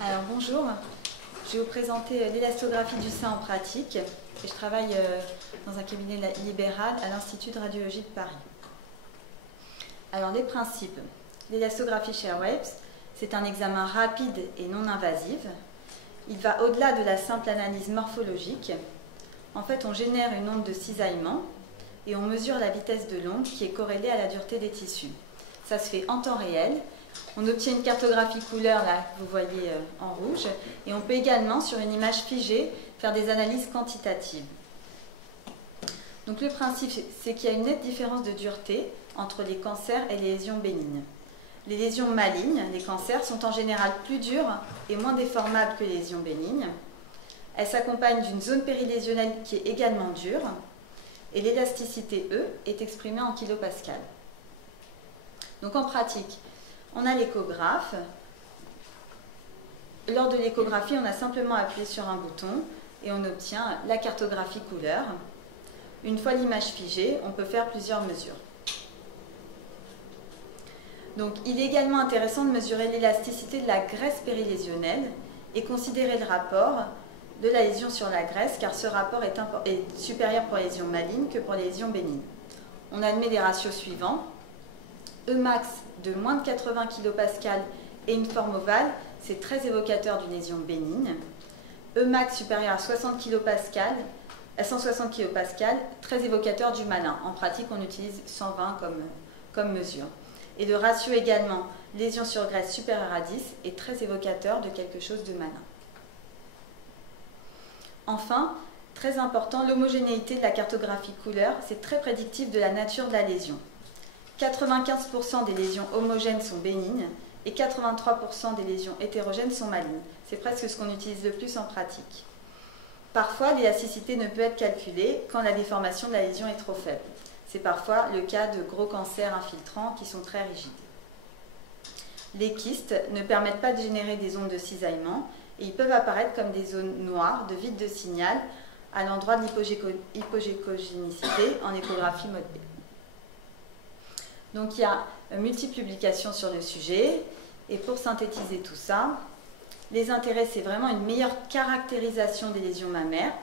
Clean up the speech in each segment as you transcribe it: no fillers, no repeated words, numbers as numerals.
Alors bonjour, je vais vous présenter l'élastographie du sein en pratique. Et je travaille dans un cabinet libéral à l'Institut de radiologie de Paris. Alors les principes. L'élastographie Sharewaves, c'est un examen rapide et non invasif. Il va au-delà de la simple analyse morphologique. En fait, on génère une onde de cisaillement et on mesure la vitesse de l'onde qui est corrélée à la dureté des tissus. Ça se fait en temps réel. On obtient une cartographie couleur, là, que vous voyez en rouge, et on peut également, sur une image figée, faire des analyses quantitatives. Donc le principe, c'est qu'il y a une nette différence de dureté entre les cancers et les lésions bénignes. Les lésions malignes, les cancers, sont en général plus dures et moins déformables que les lésions bénignes. Elles s'accompagnent d'une zone périlésionnelle qui est également dure, et l'élasticité, est exprimée en kilopascal. Donc en pratique, on a l'échographe. Lors de l'échographie, on a simplement appuyé sur un bouton et on obtient la cartographie couleur. Une fois l'image figée, on peut faire plusieurs mesures. Donc, il est également intéressant de mesurer l'élasticité de la graisse périlésionnelle et considérer le rapport de la lésion sur la graisse, car ce rapport est supérieur pour les lésions malignes que pour les lésions bénignes. On admet les ratios suivants. Emax de moins de 80 kPa et une forme ovale, c'est très évocateur d'une lésion bénigne. Emax supérieur à 60 kPa, à 160 kPa, très évocateur du malin. En pratique, on utilise 120 comme mesure. Et le ratio également, lésion sur graisse supérieure à 10, est très évocateur de quelque chose de malin. Enfin, très important, l'homogénéité de la cartographie couleur, c'est très prédictif de la nature de la lésion. 95% des lésions homogènes sont bénignes et 83% des lésions hétérogènes sont malignes. C'est presque ce qu'on utilise le plus en pratique. Parfois, l'élasticité ne peut être calculée quand la déformation de la lésion est trop faible. C'est parfois le cas de gros cancers infiltrants qui sont très rigides. Les kystes ne permettent pas de générer des ondes de cisaillement et ils peuvent apparaître comme des zones noires de vide de signal à l'endroit de l'hypogécogénicité en échographie mode B. Donc il y a multiples publications sur le sujet, et pour synthétiser tout ça, les intérêts, c'est vraiment une meilleure caractérisation des lésions mammaires.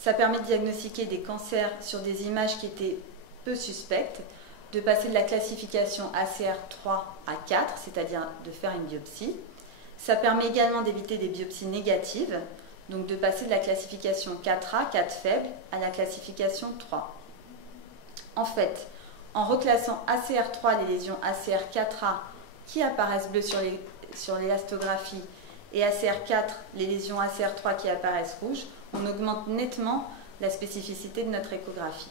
Ça permet de diagnostiquer des cancers sur des images qui étaient peu suspectes, de passer de la classification ACR3 à 4, c'est-à-dire de faire une biopsie. Ça permet également d'éviter des biopsies négatives, donc de passer de la classification 4A, 4 faible, à la classification 3. En fait, en reclassant ACR3 les lésions ACR4A qui apparaissent bleues sur l'élastographie et ACR4 les lésions ACR3 qui apparaissent rouges, on augmente nettement la spécificité de notre échographie.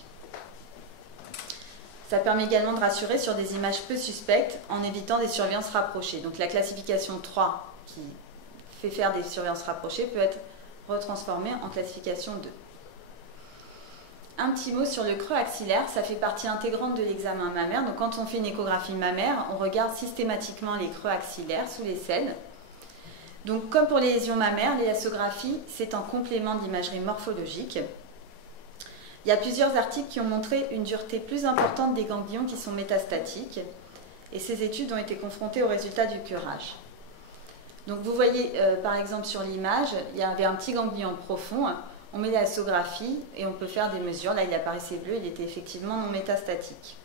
Ça permet également de rassurer sur des images peu suspectes en évitant des surveillances rapprochées. Donc la classification 3 qui fait faire des surveillances rapprochées peut être retransformée en classification 2. Un petit mot sur le creux axillaire, ça fait partie intégrante de l'examen mammaire. Donc quand on fait une échographie mammaire, on regarde systématiquement les creux axillaires sous les selles. Donc comme pour les lésions mammaires, l'élastographie, c'est en complément d'imagerie morphologique. Il y a plusieurs articles qui ont montré une dureté plus importante des ganglions qui sont métastatiques. Et ces études ont été confrontées aux résultats du curage. Donc vous voyez par exemple sur l'image, il y avait un petit ganglion profond. On met l'élastographie et on peut faire des mesures. Là, il apparaissait bleu, il était effectivement non métastatique.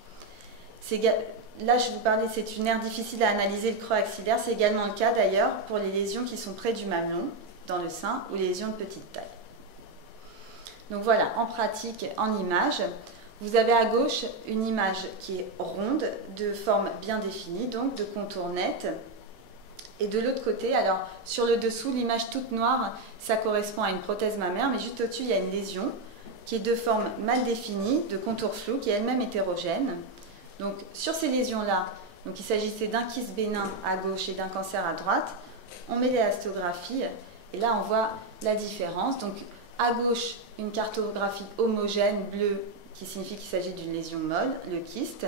Là, je vous parlais, c'est une aire difficile à analyser, le creux axillaire. C'est également le cas d'ailleurs pour les lésions qui sont près du mamelon, dans le sein, ou les lésions de petite taille. Donc voilà, en pratique, en image, vous avez à gauche une image qui est ronde, de forme bien définie, donc de contour net. Et de l'autre côté, alors sur le dessous, l'image toute noire, ça correspond à une prothèse mammaire, mais juste au-dessus, il y a une lésion qui est de forme mal définie, de contour flou, qui est elle-même hétérogène. Donc sur ces lésions-là, il s'agissait d'un kyste bénin à gauche et d'un cancer à droite, on met l'élastographie et là on voit la différence. Donc à gauche, une cartographie homogène bleue qui signifie qu'il s'agit d'une lésion molle, le kyste,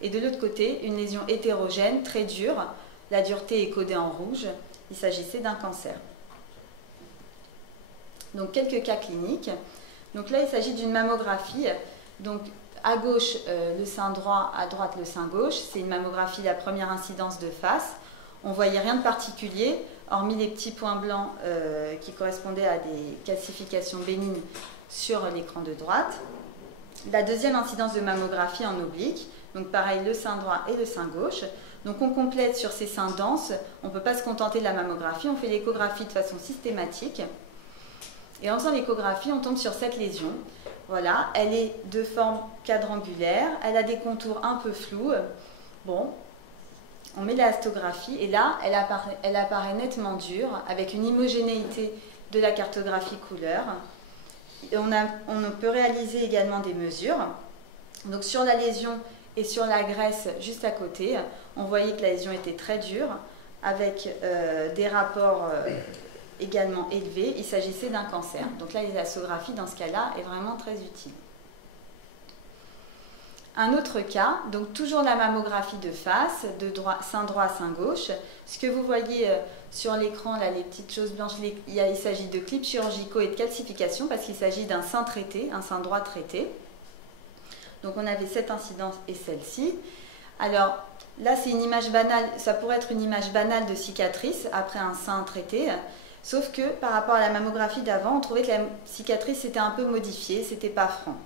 et de l'autre côté, une lésion hétérogène, très dure. La dureté est codée en rouge, il s'agissait d'un cancer. Donc quelques cas cliniques. Donc là, il s'agit d'une mammographie. Donc à gauche, le sein droit, à droite, le sein gauche. C'est une mammographie, la première incidence de face. On voyait rien de particulier, hormis les petits points blancs qui correspondaient à des calcifications bénignes sur l'écran de droite. La deuxième incidence de mammographie en oblique, donc pareil le sein droit et le sein gauche. Donc on complète sur ces seins denses, on ne peut pas se contenter de la mammographie, on fait l'échographie de façon systématique. Et en faisant l'échographie, on tombe sur cette lésion. Voilà, elle est de forme quadrangulaire, elle a des contours un peu flous. Bon, on met l'élastographie et là, elle apparaît nettement dure, avec une homogénéité de la cartographie couleur. Et on peut réaliser également des mesures. Donc sur la lésion et sur la graisse juste à côté, on voyait que la lésion était très dure, avec des rapports également élevés. Il s'agissait d'un cancer. Donc là, l'élastographie, dans ce cas-là, est vraiment très utile. Un autre cas, donc toujours la mammographie de face, sein droit, sein gauche. Ce que vous voyez sur l'écran, là, les petites choses blanches, il s'agit de clips chirurgicaux et de calcification parce qu'il s'agit d'un sein traité, un sein droit traité. Donc on avait cette incidence et celle-ci. Alors là, c'est une image banale, ça pourrait être une image banale de cicatrice après un sein traité. Sauf que par rapport à la mammographie d'avant, on trouvait que la cicatrice était un peu modifiée, c'était pas franc.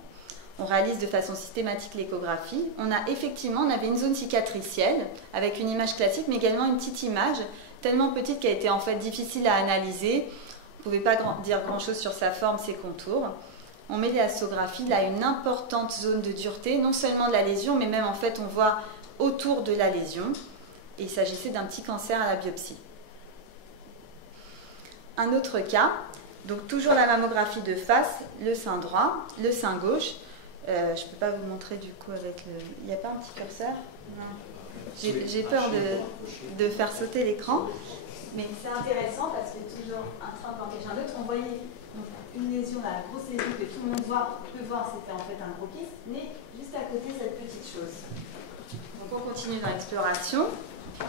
On réalise de façon systématique l'échographie. On avait une zone cicatricielle avec une image classique, mais également une petite image tellement petite qu'elle était en fait difficile à analyser. On ne pouvait pas dire grand-chose sur sa forme, ses contours. On met l'élastographie, là une importante zone de dureté, non seulement de la lésion, mais même en fait on voit autour de la lésion. Et il s'agissait d'un petit cancer à la biopsie. Un autre cas, donc toujours la mammographie de face, le sein droit, le sein gauche. Je ne peux pas vous montrer du coup avec le... Il n'y a pas un petit curseur? J'ai peur de faire sauter l'écran. Mais c'est intéressant parce que toujours un train d'empêche un autre. On voyait une lésion, là, la grosse lésion que tout le monde peut voir, c'était en fait un gros kyste, mais juste à côté cette petite chose. Donc on continue dans l'exploration.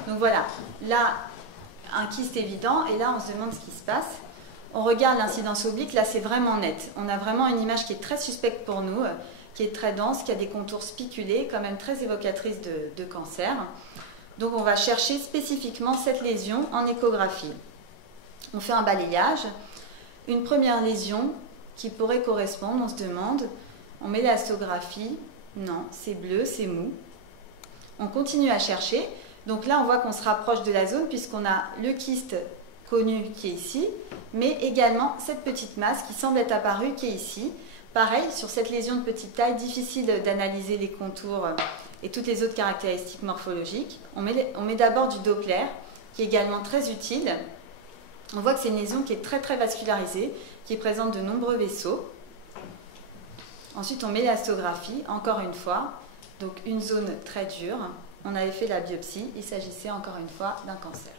Donc voilà, là, un kyste évident, et là on se demande ce qui se passe. On regarde l'incidence oblique, là c'est vraiment net. On a vraiment une image qui est très suspecte pour nous, qui est très dense, qui a des contours spiculés, quand même très évocatrices de cancer. Donc on va chercher spécifiquement cette lésion en échographie. On fait un balayage. Une première lésion qui pourrait correspondre, on se demande. On met l'élastographie. Non, c'est bleu, c'est mou. On continue à chercher. Donc là, on voit qu'on se rapproche de la zone puisqu'on a le kyste connu qui est ici, mais également cette petite masse qui semble être apparue qui est ici. Pareil, sur cette lésion de petite taille, difficile d'analyser les contours et toutes les autres caractéristiques morphologiques. On met d'abord du Doppler, qui est également très utile. On voit que c'est une lésion qui est très très vascularisée, qui présente de nombreux vaisseaux. Ensuite, on met l'élastographie, encore une fois, donc une zone très dure. On avait fait la biopsie, il s'agissait encore une fois d'un cancer.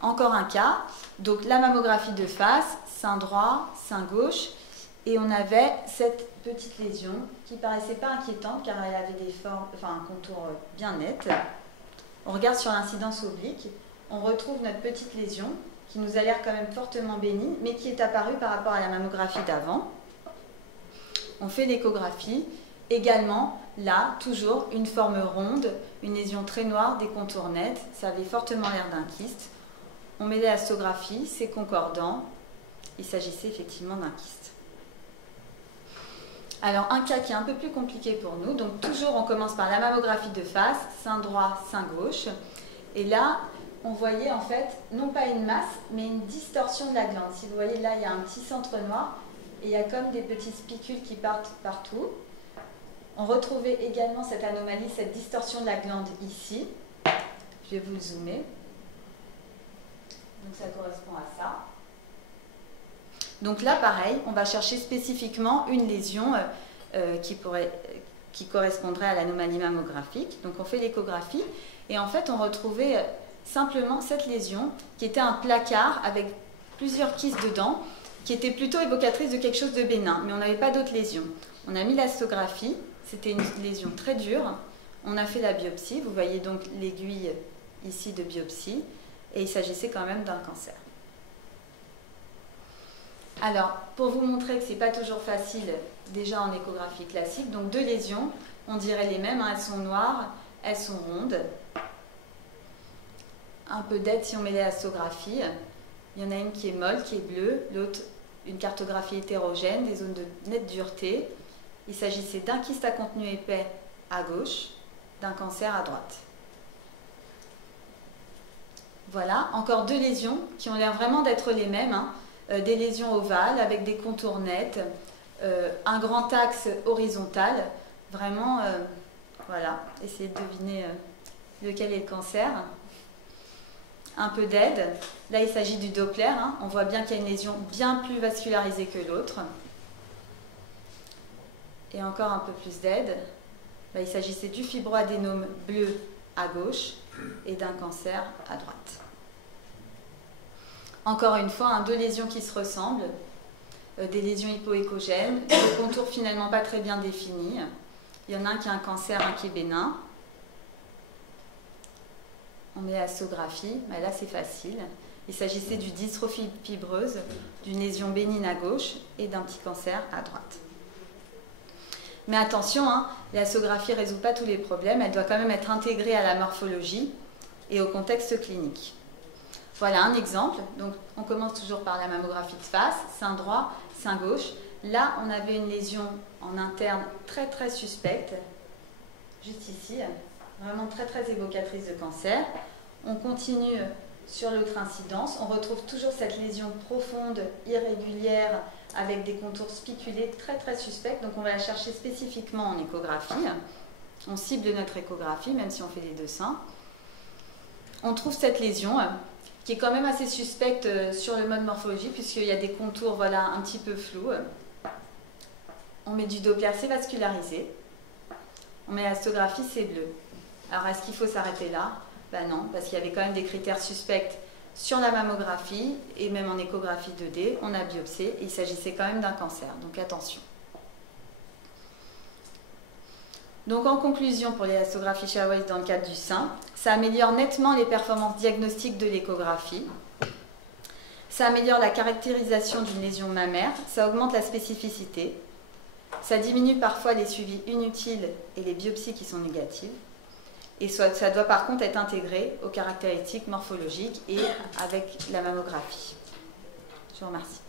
Encore un cas, donc la mammographie de face, sein droit, sein gauche, et on avait cette petite lésion qui paraissait pas inquiétante car elle avait des formes, un contour bien net. On regarde sur l'incidence oblique, on retrouve notre petite lésion qui nous a l'air quand même fortement bénigne, mais qui est apparue par rapport à la mammographie d'avant. On fait l'échographie. Également, là, toujours une forme ronde, une lésion très noire, des contours nets. Ça avait fortement l'air d'un kyste. On met l'élastographie, c'est concordant. Il s'agissait effectivement d'un kyste. Alors, un cas qui est un peu plus compliqué pour nous. Donc, toujours, on commence par la mammographie de face, sein droit, sein gauche. Et là, on voyait en fait, non pas une masse, mais une distorsion de la glande. Si vous voyez, là, il y a un petit centre noir et il y a comme des petits spicules qui partent partout. On retrouvait également cette anomalie, cette distorsion de la glande ici. Je vais vous le zoomer. Donc ça correspond à ça. Donc là, pareil, on va chercher spécifiquement une lésion qui correspondrait à l'anomalie mammographique. Donc on fait l'échographie et en fait on retrouvait simplement cette lésion qui était un placard avec plusieurs kystes dedans, qui était plutôt évocatrice de quelque chose de bénin, mais on n'avait pas d'autres lésions. On a mis l'élastographie. C'était une lésion très dure. On a fait la biopsie. Vous voyez donc l'aiguille ici de biopsie. Et il s'agissait quand même d'un cancer. Alors, pour vous montrer que ce n'est pas toujours facile, déjà en échographie classique, donc deux lésions, on dirait les mêmes, hein, elles sont noires, elles sont rondes. un peu d'aide si on met l'élastographie. Il y en a une qui est molle, qui est bleue, l'autre une cartographie hétérogène, des zones de nette dureté. Il s'agissait d'un kyste à contenu épais à gauche, d'un cancer à droite. Voilà, encore deux lésions qui ont l'air vraiment d'être les mêmes, hein. Des lésions ovales avec des contours nets, un grand axe horizontal, vraiment, voilà, essayez de deviner lequel est le cancer. Un peu d'aide, là il s'agit du Doppler, hein. On voit bien qu'il y a une lésion bien plus vascularisée que l'autre. Et encore un peu plus d'aide, là il s'agissait du fibroadénome bleu à gauche et d'un cancer à droite. Encore une fois, hein, deux lésions qui se ressemblent, des lésions hypoéchogènes, des contours finalement pas très bien définis. Il y en a un qui a un cancer, un qui est bénin. On met l'élastographie, mais là c'est facile. Il s'agissait d'une dystrophie fibreuse, d'une lésion bénigne à gauche et d'un petit cancer à droite. Mais attention, hein, l'élastographie ne résout pas tous les problèmes, elle doit quand même être intégrée à la morphologie et au contexte clinique. Voilà un exemple. Donc, on commence toujours par la mammographie de face, sein droit, sein gauche. Là, on avait une lésion en interne très très suspecte, juste ici, vraiment très très évocatrice de cancer. On continue sur l'autre incidence, on retrouve toujours cette lésion profonde, irrégulière, avec des contours spiculés très très suspects. Donc on va la chercher spécifiquement en échographie. On cible notre échographie, même si on fait les deux seins. On trouve cette lésion qui est quand même assez suspecte sur le mode morphologique, puisqu'il y a des contours voilà, un petit peu flous. On met du Doppler, c'est vascularisé. On met l'élastographie, c'est bleu. Alors est-ce qu'il faut s'arrêter là? Ben non, parce qu'il y avait quand même des critères suspects sur la mammographie et même en échographie 2D. On a biopsié et il s'agissait quand même d'un cancer, donc attention. Donc en conclusion pour l'élastographie Sherway dans le cadre du sein, ça améliore nettement les performances diagnostiques de l'échographie. Ça améliore la caractérisation d'une lésion mammaire, ça augmente la spécificité. Ça diminue parfois les suivis inutiles et les biopsies qui sont négatives. Et ça doit par contre être intégré aux caractéristiques morphologiques et avec la mammographie. Je vous remercie.